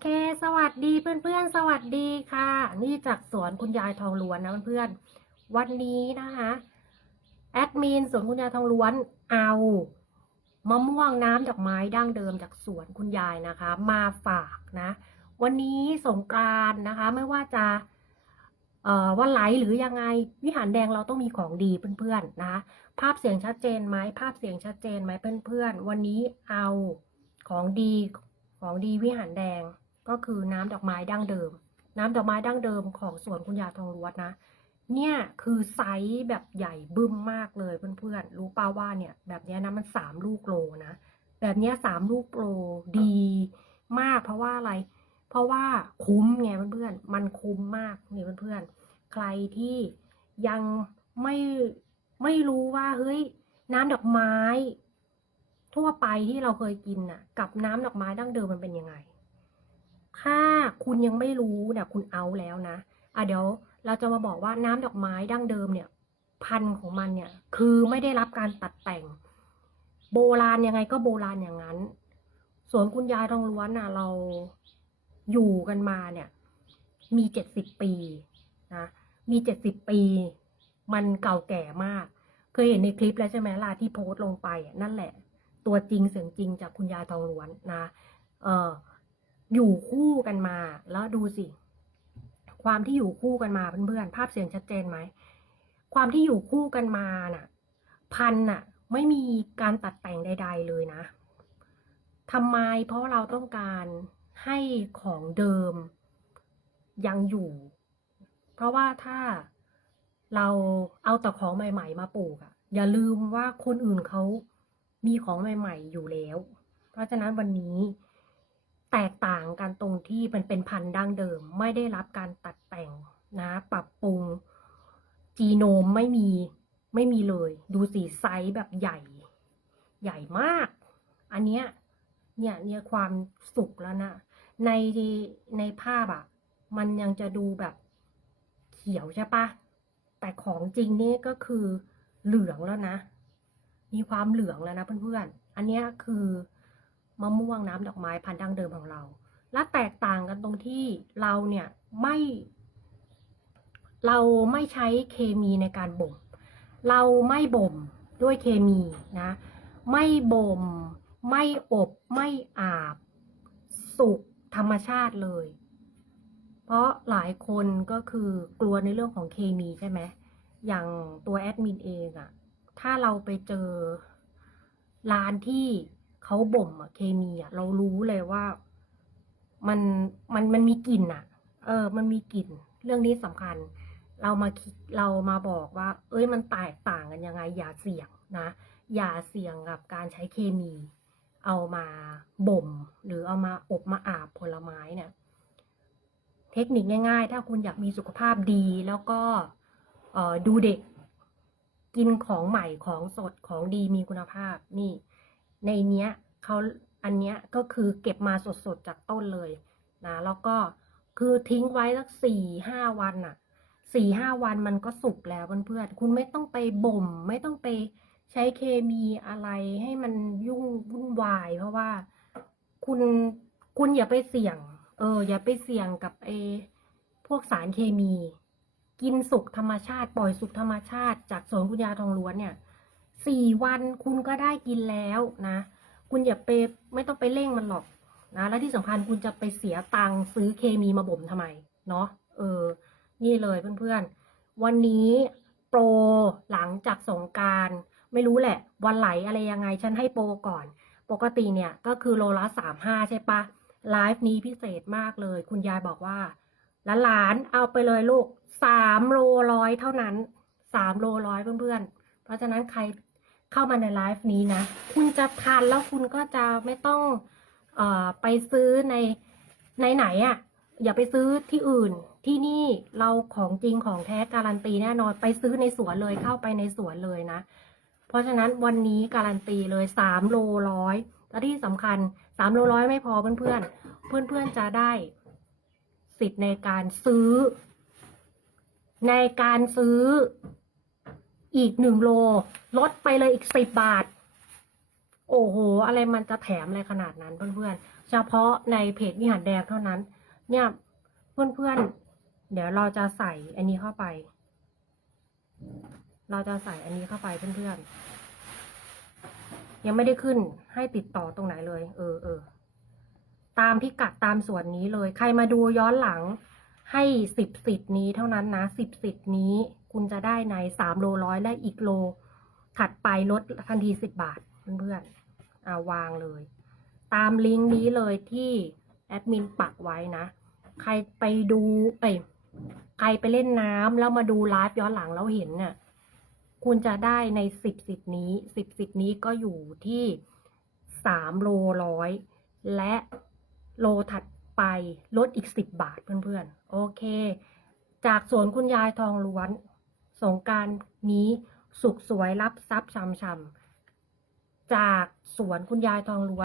เค สวัสดีเพื่อนๆ สวัสดีค่ะ นี่จากสวนคุณยายทองล้วนนะเพื่อนๆ วันนี้นะคะ แอดมินสวนคุณยายทองล้วนเอามะม่วงน้ำดอกไม้ดั้งเดิมจากสวนคุณยายนะคะ มาฝากนะ วันนี้สงกรานต์นะคะ ไม่ว่าจะวันไหลหรือยังไงวิหารแดงเราต้องมีของดีเพื่อนๆนะ ภาพเสียงชัดเจนไหมภาพเสียงชัดเจนไหมเพื่อนๆ วันนี้เอาของดีของดีวิหารแดง ก็คือน้ำดอกไม้ดั้งเดิม น้ำดอกไม้ดั้งเดิมของสวนคุณยาทองล้วนนะ เนี่ยคือไซส์แบบใหญ่บึ้มมากเลยเพื่อนๆ รู้ป่าว่าเนี่ย แบบนี้นะมันสามลูกโลนะ แบบนี้สามลูกโลดีมากเพราะว่าอะไร เพราะว่าคุ้มไงเพื่อนๆ มันคุ้มมากนี่เพื่อนๆ ใครที่ยังไม่ไม่รู้ว่าเฮ้ยน้ำดอกไม้ ทั่วไปที่เราเคยกินน่ะ กับน้ำดอกไม้ดั้งเดิมมันเป็นยังไง ถ้าคุณยังไม่รู้เนี่ยคุณเอาแล้วนะอะเดี๋ยวเราจะมาบอกว่าน้ำดอกไม้ดั้งเดิมเนี่ย พันธุ์ของมันเนี่ย คือไม่ได้รับการตัดแต่ง โบราณยังไงก็โบราณอย่างนั้น สวนคุณยายทองล้วนน่ะ เราอยู่กันมาเนี่ย มีเจ็ดสิบปีนะมีเจ็ดสิบปี มันเก่าแก่มาก เคยเห็นในคลิปแล้วใช่ไหมล่ะที่โพสต์ลงไปนั่นแหละ ตัวจริงเสียงจริงจากคุณยายทองล้วนนะ เออ อยู่คู่กันมา แล้วดูสิ ความที่อยู่คู่กันมาเพื่อนๆภาพเสียงชัดเจนไหมความที่อยู่คู่กันมาน่ะ พันน่ะ ไม่มีการตัดแต่งใด ๆ เลยนะทำไมเพราะเราต้องการให้ของเดิมยังอยู่ เพราะว่าถ้าเราเอาแต่ของใหม่ ๆ มาปลูกอะอย่าลืมว่าคนอื่นเขามีของใหม่ ๆ อยู่แล้ว เพราะฉะนั้นวันนี้ แตกต่างกันตรงที่มันเป็นพันธุ์ดั้งเดิม ไม่ได้รับการตัดแต่งนะ ปรับปรุงจีโนมไม่มีไม่มีเลย ดูสีไซส์แบบใหญ่ ใหญ่มาก อันเนี้ยเนี่ยเนี่ยความสุกแล้วนะในในภาพอะ่ะ มันยังจะดูแบบเขียวใช่ปะแต่ของจริงนี่ก็คือเหลืองแล้วนะ มีความเหลืองแล้วนะเพื่อนๆ อันเนี้ยคือ มะม่วงน้ำดอกไม้พันธุ์ดั้งเดิมของเรา และแตกต่างกันตรงที่เราเนี่ยไม่ เราไม่ใช้เคมีในการบ่ม เราไม่บ่มด้วยเคมีนะ ไม่บ่ม ไม่อบ ไม่อาบ สุกธรรมชาติเลย เพราะหลายคนก็คือกลัวในเรื่องของเคมีใช่ไหม อย่างตัวแอดมินเองอะถ้าเราไปเจอร้านที่ เขาบ่มอะเคมีอะเรารู้เลยว่า มันมันมันมีกลิ่นอะเออ มันมีกลิ่น เรื่องนี้สำคัญ เรามาคิดเรามาบอกว่า เอ้ยมันแตกต่างกันยังไง อย่าเสี่ยงนะ อย่าเสี่ยงกับการใช้เคมี เอามาบ่ม หรือเอามาอบมาอาบผลไม้เนี่ยเทคนิคง่าย ๆ ถ้าคุณอยากมีสุขภาพดีแล้วก็ดูเด็ก กินของใหม่ของสดของดีมีคุณภาพนี่ ในเนี้ยเขาอันเนี้ยก็คือเก็บมาสดๆจากต้นเลยนะแล้วก็คือทิ้งไว้สักสี่ห้าวันอะสี่ห้าวันมันก็สุกแล้วเพื่อนๆคุณไม่ต้องไปบ่ม ไม่ต้องไปใช้เคมีอะไรให้มันยุ่งวุ่นวาย เพราะว่าคุณคุณอย่าไปเสี่ยง เออ อย่าไปเสี่ยงกับไอ้พวกสารเคมี กินสุกธรรมชาติ ปล่อยสุกธรรมชาติ จากสวนคุณยาทองล้วนเนี่ย สี่วันคุณก็ได้กินแล้วนะ คุณอย่าไปไม่ต้องไปเร่งมันหรอกนะ และที่สำคัญคุณจะไปเสียตังค์ซื้อเคมีมาบ่มทำไม เนาะเออ นี่เลยเพื่อนๆ วันนี้โปรหลังจากสงการไม่รู้แหละ วันไหลอะไรยังไง ฉันให้โปรก่อน ปกติเนี่ยก็คือโลละสามห้าใช่ปะไลฟ์นี้พิเศษมากเลย คุณยายบอกว่าหลานเอาไปเลยลูกสามโลร้อยเท่านั้นสามโลร้อยเพื่อนๆ เพราะฉะนั้นใครเข้ามาในไลฟ์นี้นะ คุณจะทานแล้วคุณก็จะไม่ต้องเอ่อไปซื้อในในไหนอะ่ะ อย่าไปซื้อที่อื่นที่นี่เราของจริงของแท้การันตีแน่นอนไปซื้อในสวนเลยเข้าไปในสวนเลยนะ เพราะฉะนั้นวันนี้การันตีเลยสามโลร้อยและที่สำคัญสามโลร้อยไม่พอเพื่อนๆ เพื่อนๆจะได้สิทธิ์ในการซื้อ ในการซื้อ อีกหนึ่งโล ลดไปเลยอีกสิบบาท โอ้โห อะไรมันจะแถมอะไรขนาดนั้นเพื่อนๆ เฉพาะในเพจวิหารแดงเท่านั้น เนี่ยเพื่อนๆ เดี๋ยวเราจะใส่อันนี้เข้าไป เราจะใส่อันนี้เข้าไปเพื่อนๆ ยังไม่ได้ขึ้นให้ติดต่อตรงไหนเลย เออเออตามพิกัดตามส่วนนี้เลย ใครมาดูย้อนหลัง ให้สิบสิทธิ์นี้เท่านั้นนะสิบสิทธิ์นี้คุณจะได้ในสามโลร้อยและอีกโล ถัดไปลดทันทีสิบบาทเพื่อนๆอ่าวางเลย ตามลิงก์นี้เลยที่แอดมินปักไว้นะ ใครไปดู เอ้ยใครไปเล่นน้ำแล้วมาดูไลฟ์ย้อนหลังแล้วเห็นเนี่ยคุณจะได้ในสิบสิทธิ์นี้สิบสิทธิ์นี้ก็อยู่ที่สามโลร้อยและโลถัด ไปลดอีกสิบบาทเพื่อนๆ โอเค จากสวนคุณยายทองล้วน สงการนี้สุขสวยรับทรัพย์ชำชำจากสวนคุณยายทองล้วน